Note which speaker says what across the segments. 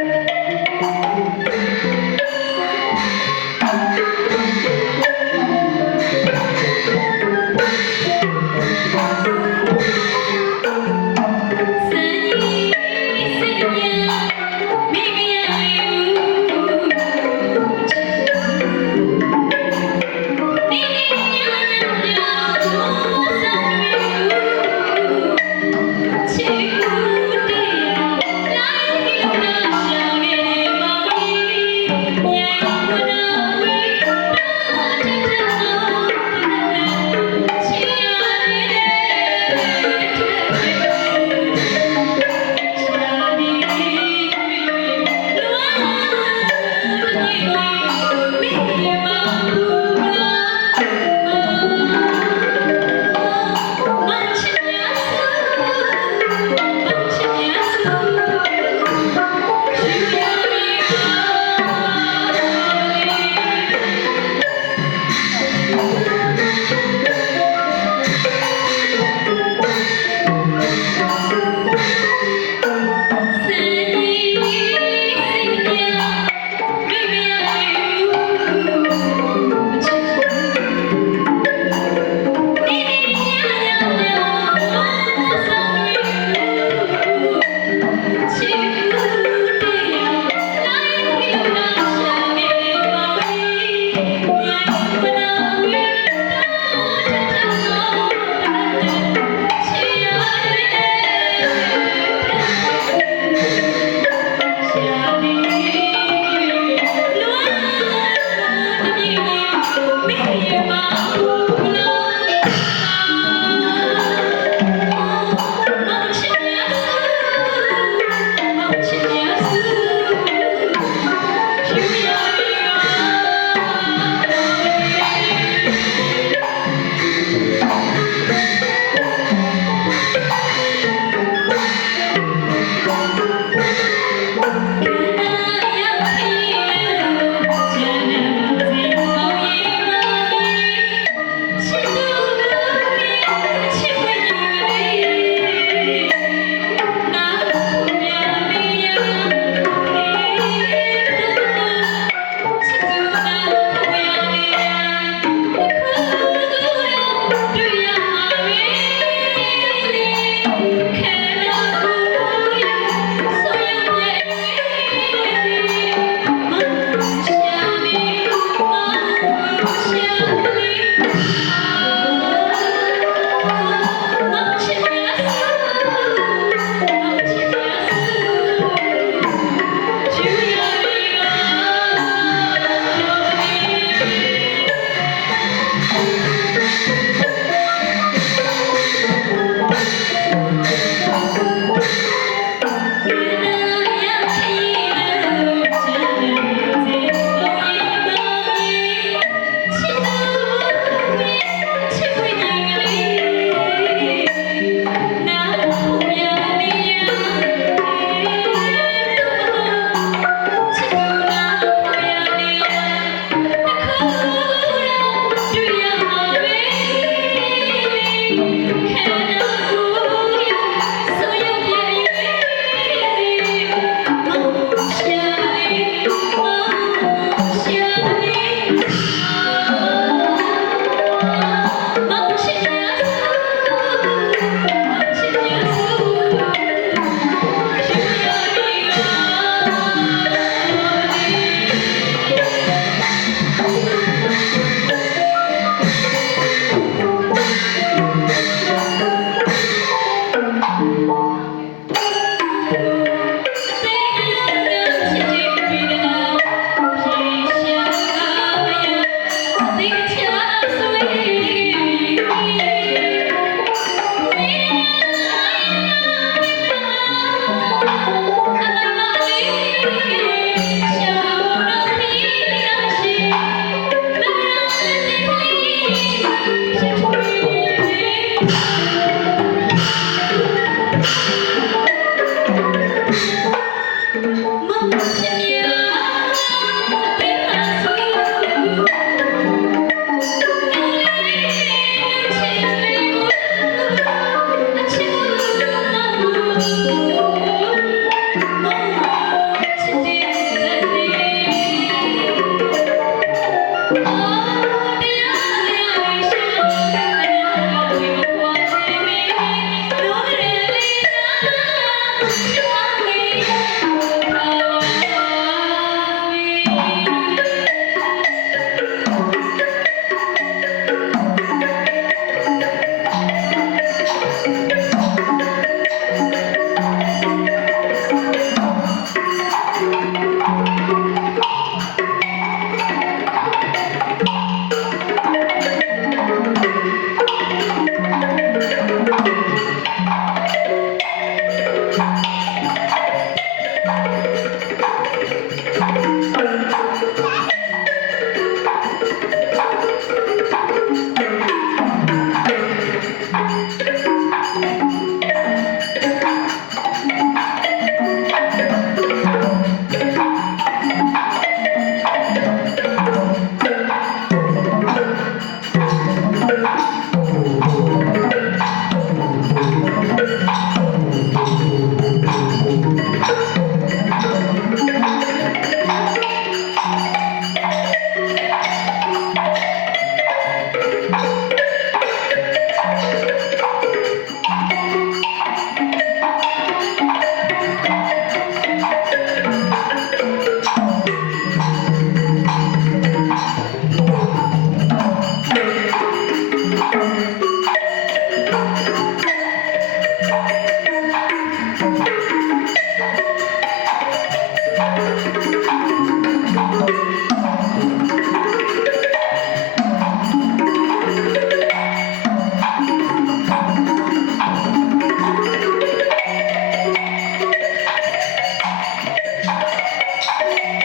Speaker 1: Thank you. Thank you,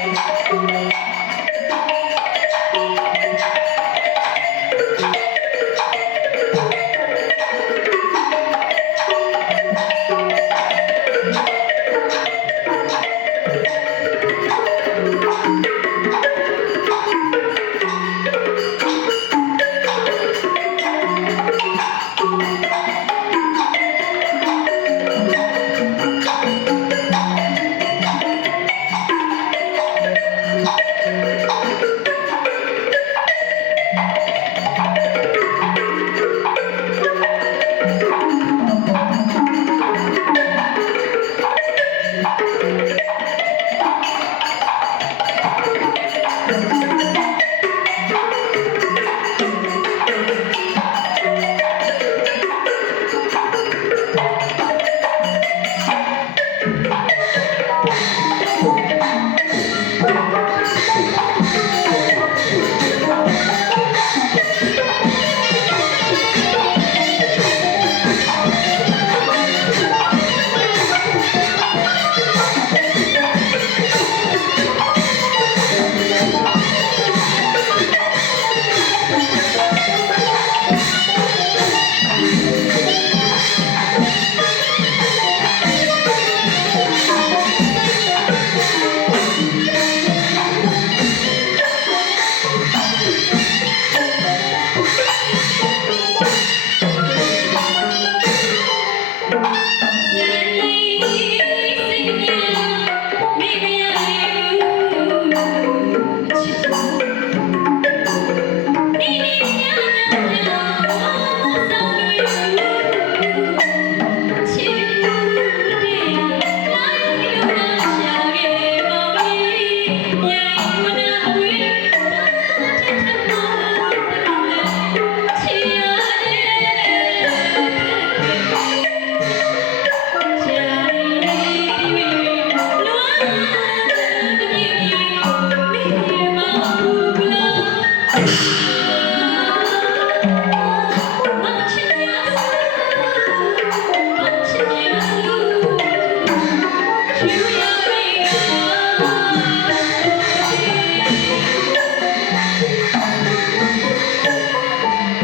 Speaker 1: Thank you.